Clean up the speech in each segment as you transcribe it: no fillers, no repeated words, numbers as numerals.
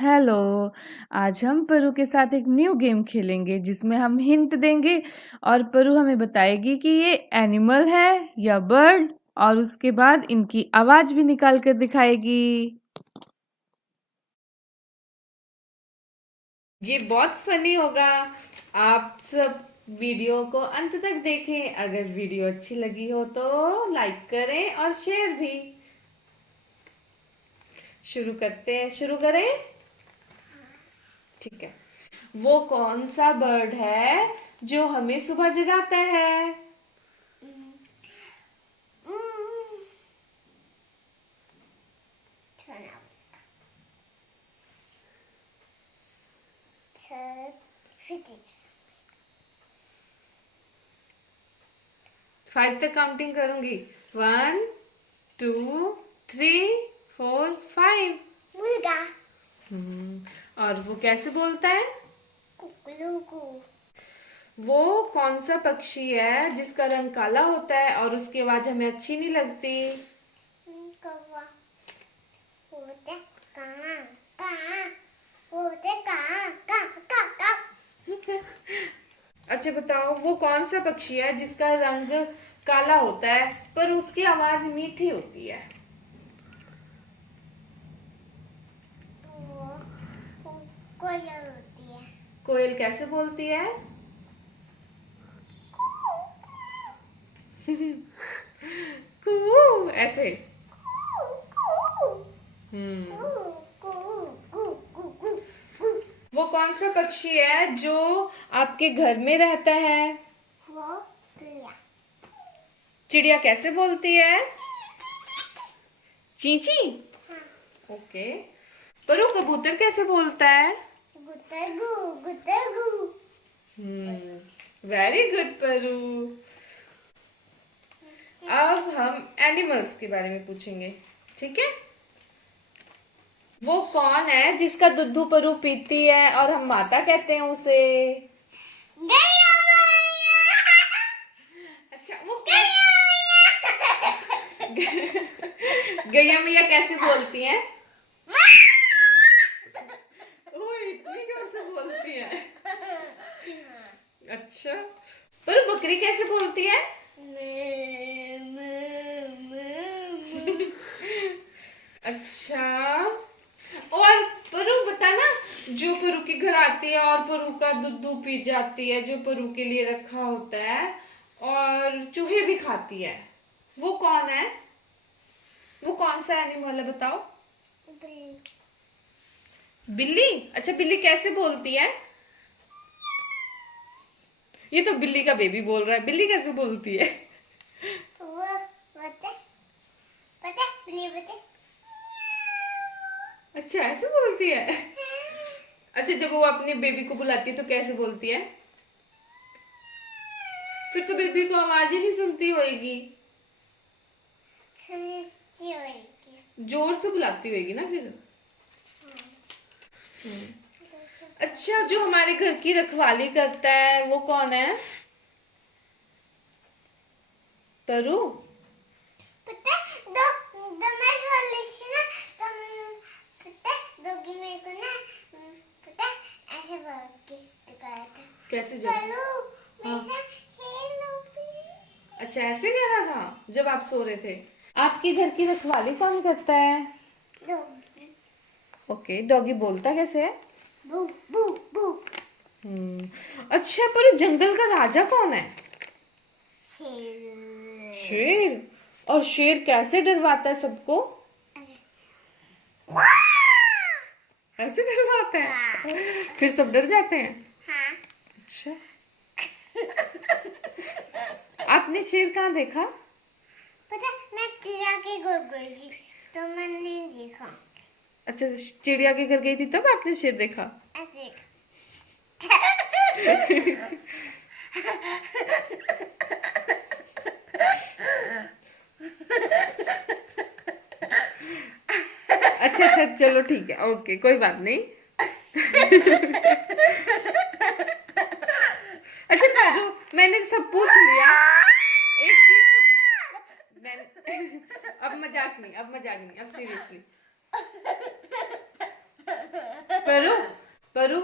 Hello. आज हम परू के साथ एक न्यू गेम खेलेंगे जिसमें हम हिंट देंगे और परू हमें बताएगी कि ये एनिमल है या बर्ड, और उसके बाद इनकी आवाज भी निकाल कर दिखाएगी। ये बहुत फनी होगा। आप सब वीडियो को अंत तक देखें। अगर वीडियो अच्छी लगी हो तो लाइक करें और शेयर भी। शुरू करते हैं, शुरू करें। ठीक है। वो कौन सा बर्ड है जो हमें सुबह जगाता है? फाइव तक काउंटिंग करूंगी। 1 2 3 4 5। मुर्गा। और वो कैसे बोलता है? कुकलूकू। वो कौन सा पक्षी है जिसका रंग काला होता है और उसकी आवाज हमें अच्छी नहीं लगती? कौवा। होते कहाँ कहाँ होते कहाँ कहाँ कहाँ कहाँ। अच्छा बताओ, वो कौन सा पक्षी है जिसका रंग काला होता है पर उसकी आवाज मीठी होती है? वो कोयल होती है। कोयल कैसे बोलती है? कू ऐसे। हम्म। वो कौन सा पक्षी है जो आपके घर में रहता है? वो चिड़िया। चिड़िया कैसे बोलती है? चींची। हाँ। ओके। पर वो कबूतर कैसे बोलता है? गुतगु गुतगु। Very good Paru. अब हम एनिमल्स के बारे में पूछेंगे, ठीक है? वो कौन है जिसका दुद्धू परू पीती है और हम माता कहते हैं उसे? गैया मैया। अच्छा, वो गैया मैया कैसे बोलती हैं? ओह, इतनी जोर से बोलती है। अच्छा, पर बकरी कैसे बोलती है? अच्छा, और परू बता ना, जो परू के घर आती है और परू का दूध पी जाती है जो परू के लिए रखा होता है और चूहे भी खाती है, वो कौन है? वो कौन सा एनिमल है बताओ? बिल्ली। अच्छा, बिल्ली कैसे बोलती है? ये तो बिल्ली का बेबी बोल रहा है, बिल्ली कैसे बोलती है? वो बता बता बिल्ली बता। अच्छा, ऐसे बोलती है। अच्छा, जब वो अपने बेबी को बुलाती है तो कैसे बोलती है? फिर तो बेबी को आवाज ही नहीं सुनती होगी। सुनती होगी। जोर से बुलाती होगी ना फिर। अच्छा, जो हमारे घर की रखवाली करता है वो कौन है? परू। पता दो दो मैं बोल रही थी ना, तो पता दोगी मेरे को ना, पता ऐसे बोल के दिखाया था। कैसे जब? चलो मेरा हेलो प्लीज। अच्छा, ऐसे कह रहा था जब आप सो रहे थे। आपके घर की रखवाली कौन करता है? डॉगी। ओके, डॉगी बोलता कैसे है? बू बू बू। अच्छा, पर जंगल का राजा कौन है? शेर। शेर। और शेर कैसे डरवाता है सबको? ऐसे डरवाता है? हाँ। फिर सब डर जाते हैं? हाँ। अच्छा, आपने शेर कहाँ देखा? पता मैं चिड़िया के घर गई थी तो मैंने देखा। अच्छा, चिड़िया के घर गई थी तब आपने शेर देखा? ऐसे। अच्छा अच्छा, चलो ठीक है, ओके, कोई बात नहीं। अच्छा पारू, मैंने सब पूछ लिया। एक चीज तो मैं अब मजाक नहीं, अब सीरियसली। परू परू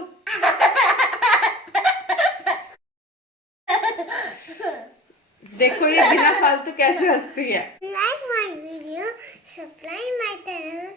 देखो ये बिना फालतू कैसे हंसती है। Like my video, subscribe my channel